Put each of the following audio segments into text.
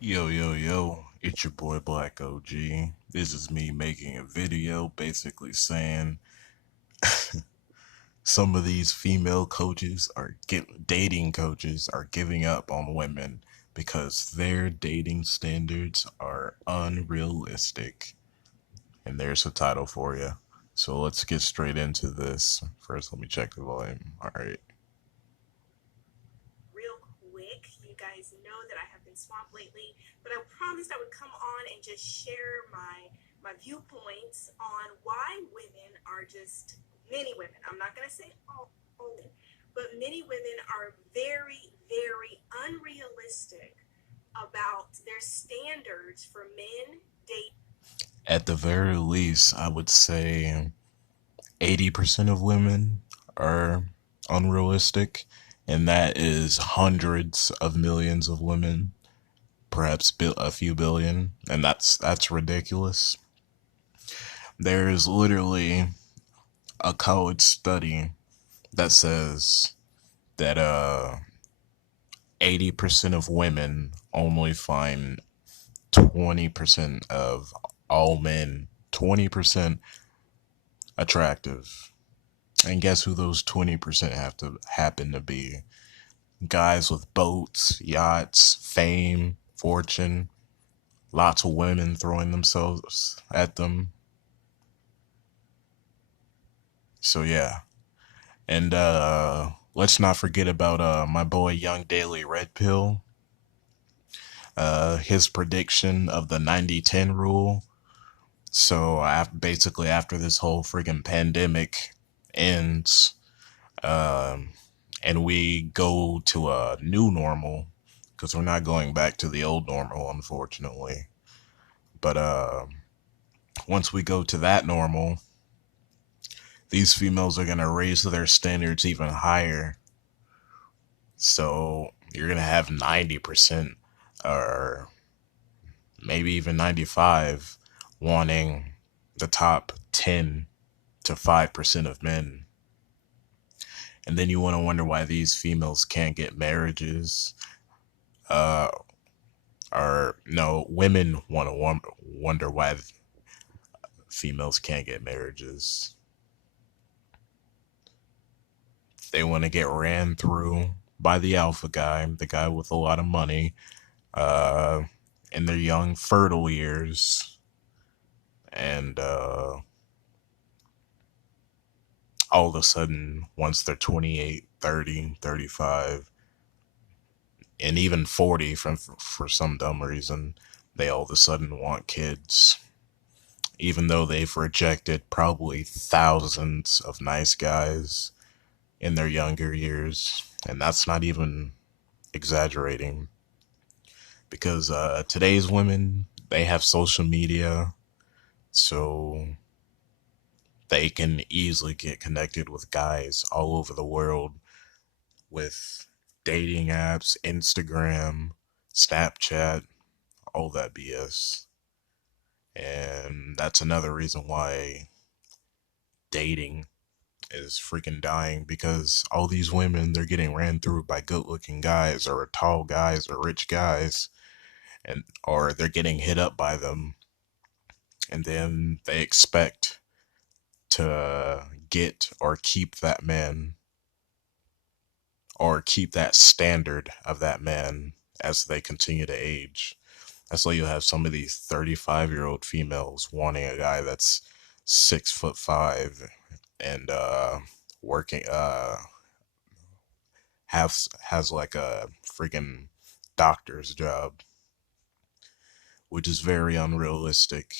Yo, yo, yo, it's your boy Black OG. This is me making a video basically saying some of these female coaches dating coaches are giving up on women because their dating standards are unrealistic. And there's a title for you. So let's get straight into this. First, let me check the volume. All right. Real quick. You guys know that I have been swamped lately, but I promised I would come on and just share my viewpoints on why women are just many women. I'm not gonna say all women, but many women are very, very unrealistic about their standards for men dating. At the very least, I would say 80% of women are unrealistic, and that is hundreds of millions of women, perhaps a few billion, and that's ridiculous. There is literally a college study that says that 80% of women only find 20% of all men 20% attractive. And guess who those 20% have to happen to be? Guys with boats, yachts, fame, fortune, lots of women throwing themselves at them. So yeah. And let's not forget about my boy Young Daily Redpill. His prediction of the 90-10 rule. So basically after this whole friggin' pandemic ends, um, and we go to a new normal, because we're not going back to the old normal, unfortunately. But once we go to that normal, these females are going to raise their standards even higher. So you're going to have 90% or maybe even 95 wanting the top 10 to 5% of men. And then you want to wonder why these females can't get marriages. Uh, or no, women want to wonder why females can't get marriages. They want to get ran through by the alpha guy, the guy with a lot of money, uh, in their young, fertile years. And all of a sudden, once they're 28, 30, 35, and even 40 for some dumb reason, they all of a sudden want kids. Even though they've rejected probably thousands of nice guys in their younger years. And that's not even exaggerating because today's women, they have social media, so they can easily get connected with guys all over the world with dating apps, Instagram, Snapchat, all that BS. And that's another reason why dating is freaking dying because all these women, they're getting ran through by good looking guys or tall guys or rich guys, and or they're getting hit up by them, and then they expect to get or keep that man or keep that standard of that man as they continue to age. That's why you have some of these 35-year-old females wanting a guy that's 6'5" and working has like a freaking doctor's job, which is very unrealistic.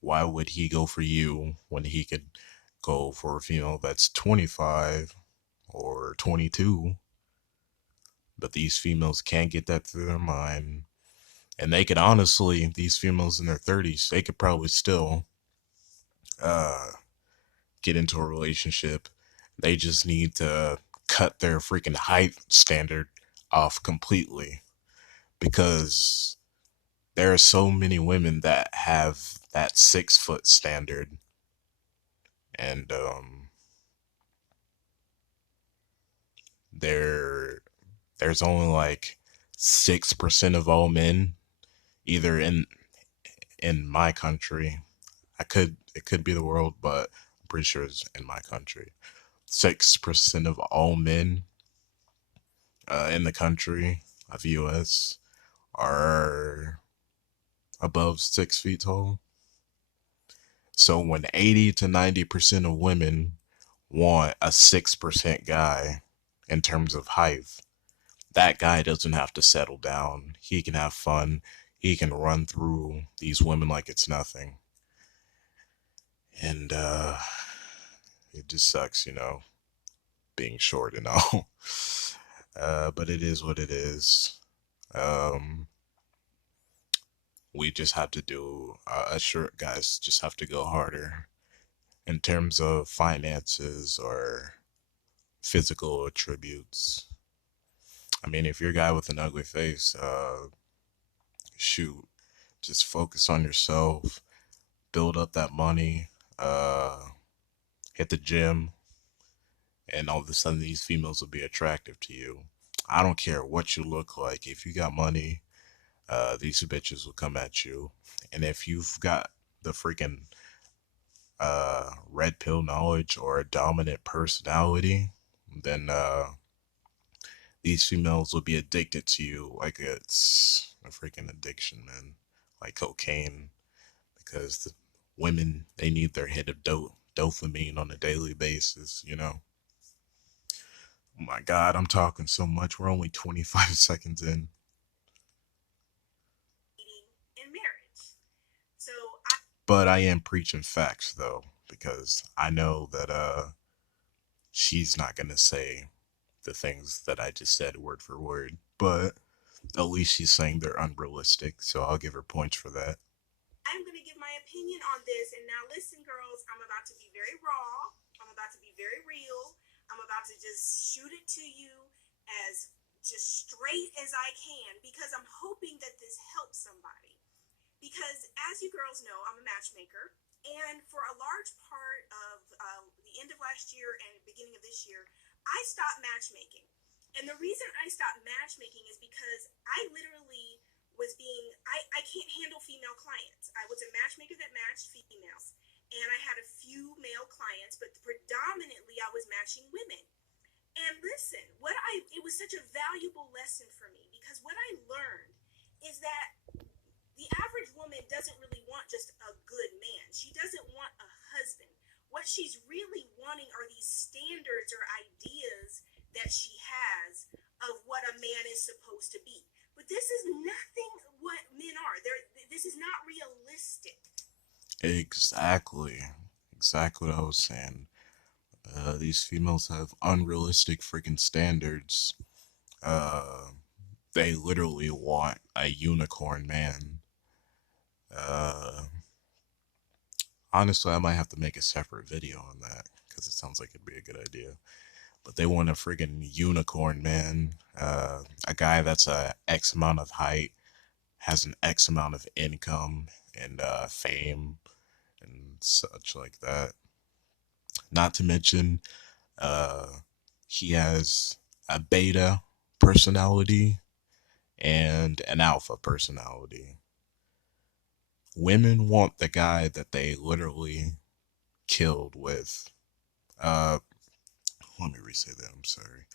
Why would he go for you when he could go for a female that's 25 or 22? But these females can't get that through their mind. And they could honestly, these females in their 30s, they could probably still uh, get into a relationship. They just need to cut their freaking height standard off completely because there are so many women that have that 6 foot standard, and there there's only like 6% of all men, either in my country, it could be the world, but I'm pretty sure it's in my country. 6% of all men in the country of US are above 6 feet tall. So when 80 to 90% of women want a 6% guy in terms of height, that guy doesn't have to settle down. He can have fun. He can run through these women like it's nothing. And it just sucks, being short and all. But it is what it is. Um, we just have to do, short guys just have to go harder in terms of finances or physical attributes. I mean, if you're a guy with an ugly face, shoot, just focus on yourself, build up that money, uh, hit the gym, and all of a sudden these females will be attractive to you. I don't care what you look like. If you got money, these bitches will come at you. And if you've got the freaking red pill knowledge or a dominant personality, then these females will be addicted to you like it's a freaking addiction, man. Like cocaine, because the women, they need their hit of dopamine on a daily basis. Oh my God, I'm talking so much. We're only 25 seconds in. in marriage. So But I am preaching facts though, because I know that she's not gonna say the things that I just said word for word. But at least she's saying they're unrealistic, so I'll give her points for that. I'm going to give my opinion on this. And now, listen, girls, I'm about to be very raw. I'm about to be very real. I'm about to just shoot it to you as just straight as I can because I'm hoping that this helps somebody. Because as you girls know, I'm a matchmaker. And for a large part of the end of last year and beginning of this year, I stopped matchmaking. And the reason I stopped matchmaking is because I literally I can't handle female clients. I was a matchmaker that matched females. And I had a few male clients, but predominantly I was matching women. And listen, it was such a valuable lesson for me because what I learned is that the average woman doesn't really want just a good man. She doesn't want a husband. What she's really wanting are these standards or ideas that she has of what a man is supposed to be. But this is nothing what men are. This is not realistic. Exactly. Exactly what I was saying. These females have unrealistic freaking standards. Uh, they literally want a unicorn man. Uh, Honestly, I might have to make a separate video on that because it sounds like it'd be a good idea. But they want a friggin' unicorn man, a guy that's a X amount of height, has an X amount of income and fame and such like that. Not to mention, uh, he has a beta personality and an alpha personality. Women want the guy that they literally killed with. Uh, Let me re-say that. I'm sorry.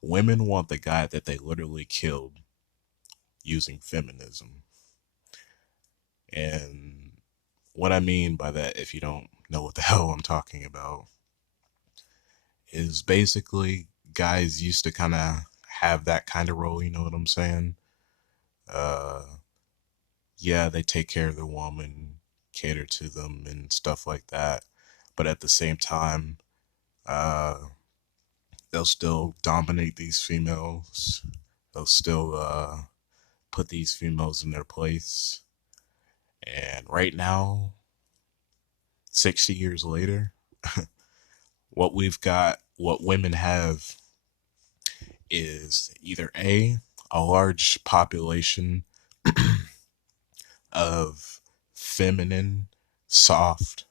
Women want the guy that they literally killed using feminism. And what I mean by that, if you don't know what the hell I'm talking about, is basically guys used to kind of have that kind of role. You know what I'm saying? Uh, yeah, they take care of the woman, cater to them, and stuff like that. But at the same time, uh, they'll still dominate these females. They'll still put these females in their place. And right now, 60 years later, what women have is either a large population of feminine, soft,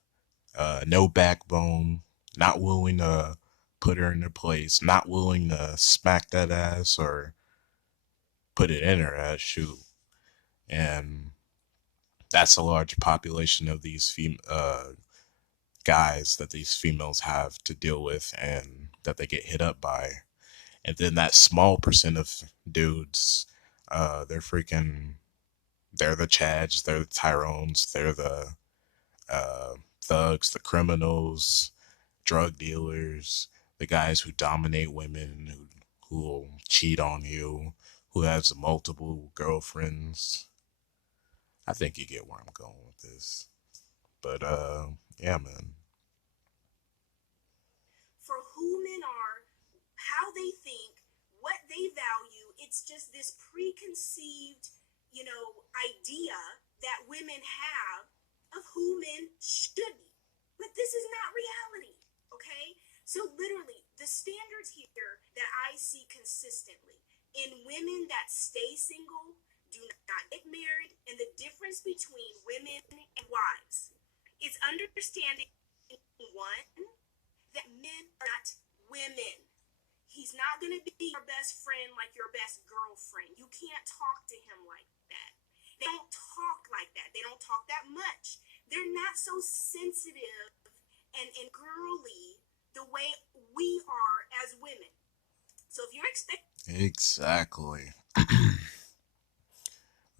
no backbone, not willing to put her in her place, not willing to smack that ass or put it in her ass, shoot. And that's a large population of these guys that these females have to deal with and that they get hit up by. And then that small percent of dudes, they're freaking, they're the Chads, they're the Tyrones, they're the uh, thugs, the criminals, drug dealers, the guys who dominate women, who will cheat on you, who has multiple girlfriends. I think you get where I'm going with this. But yeah, man. For who men are, how they think, what they value. It's just this preconceived, idea that women have of who men should be. But this is not reality, okay? So, literally, the standards here that I see consistently in women that stay single, do not get married, and the difference between women and wives is understanding one, that men are not women. He's not going to be your best friend like your best girlfriend. You can't talk to him like that. They don't talk like that. They don't talk that much. They're not so sensitive and girly the way we are as women. So if you're expecting Exactly.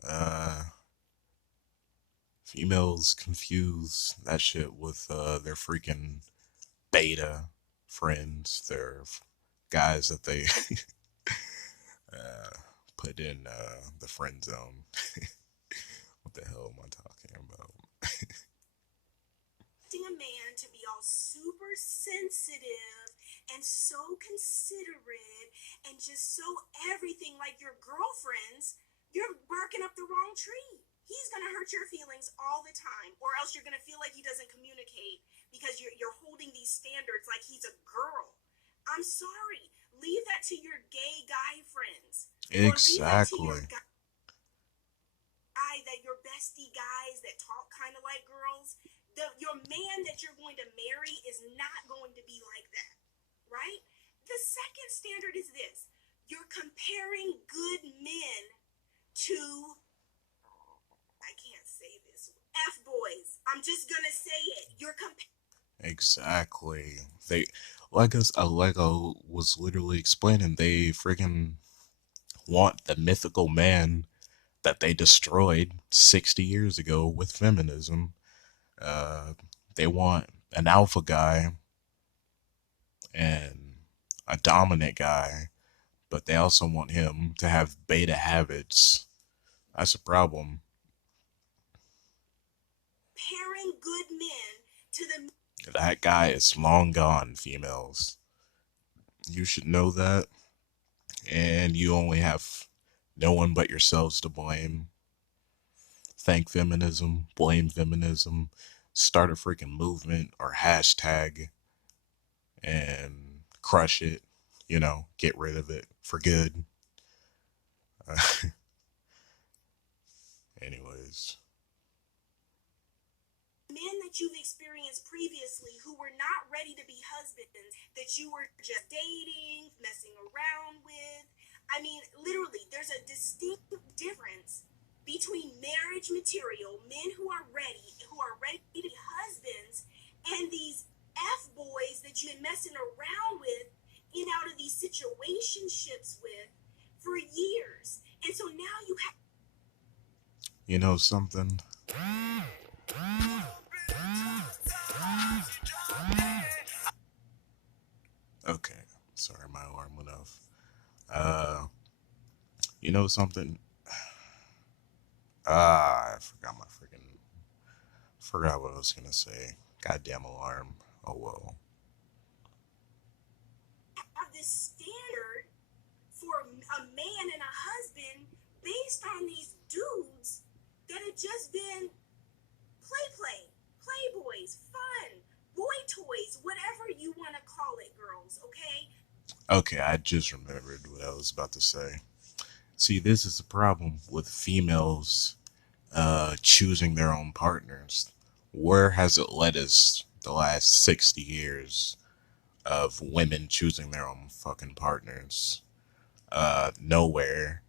uh, Females confuse that shit with their freaking beta friends, their guys that they uh, put in the friend zone. What the hell am I talking about? a man to be all super sensitive and so considerate and just so everything like your girlfriends, you're barking up the wrong tree. He's going to hurt your feelings all the time, or else you're going to feel like he doesn't communicate because you're holding these standards like he's a girl. I'm sorry. Leave that to your gay guy friends, or leave that to your Exactly. guy, that your bestie guys that talk kind of like girls. Your man that you're going to marry is not going to be like that, right? The second standard is this: you're comparing good men to, I can't say this, F boys. I'm just gonna say it. You're comparing. Exactly. They, like us, like I was literally explaining, they freaking want the mythical man that they destroyed 60 years ago with feminism. Uh, they want an alpha guy and a dominant guy, but they also want him to have beta habits. That's a problem. Good men to the. That guy is long gone, females. You should know that, and you only have no one but yourselves to blame. Thank feminism, blame feminism, start a freaking movement or hashtag and crush it, get rid of it for good. Uh, anyways, Men that you've experienced previously who were not ready to be husbands, that you were just dating, messing around with. I mean, literally, there's a distinct difference between marriage material, men who are ready to be husbands, and these F boys that you've been messing around with in out of these situationships with for years. And so now you have. you know something? Okay, sorry, my alarm went off. Uh, you know something? I forgot what I was gonna say. Goddamn alarm. Oh well. Have this standard for a man and a husband based on these dudes that have just been playboys, fun, boy toys, whatever you want to call it, girls, okay? Okay, I just remembered what I was about to say. See, this is the problem with females choosing their own partners. Where has it led us the last 60 years of women choosing their own fucking partners? Nowhere.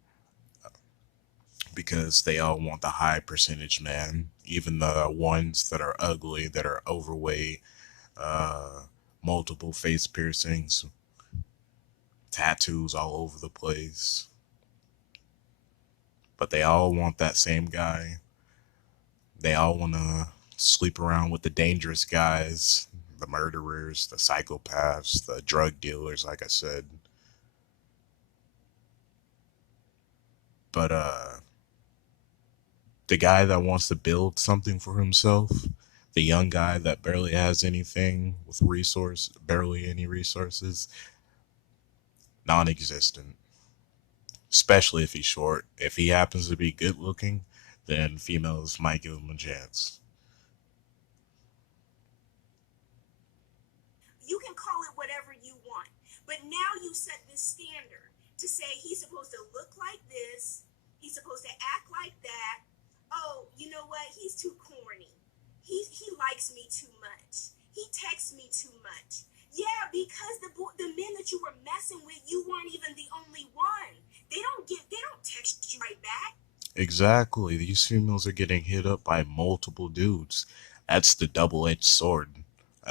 because they all want the high percentage man, even the ones that are ugly, that are overweight, uh, multiple face piercings, tattoos all over the place. But they all want that same guy. They all want to sleep around with the dangerous guys, the murderers, the psychopaths, the drug dealers, like I said. But the guy that wants to build something for himself, the young guy that barely has anything with barely any resources, non-existent. Especially if he's short. If he happens to be good looking, then females might give him a chance. You can call it whatever you want, but now you set this standard to say he's supposed to look like this, he's supposed to act like that. Oh, you know what? He's too corny. He likes me too much. He texts me too much. Yeah, because the men that you were messing with, you weren't even the only one. They don't text you right back. Exactly. These females are getting hit up by multiple dudes. That's the double edged sword.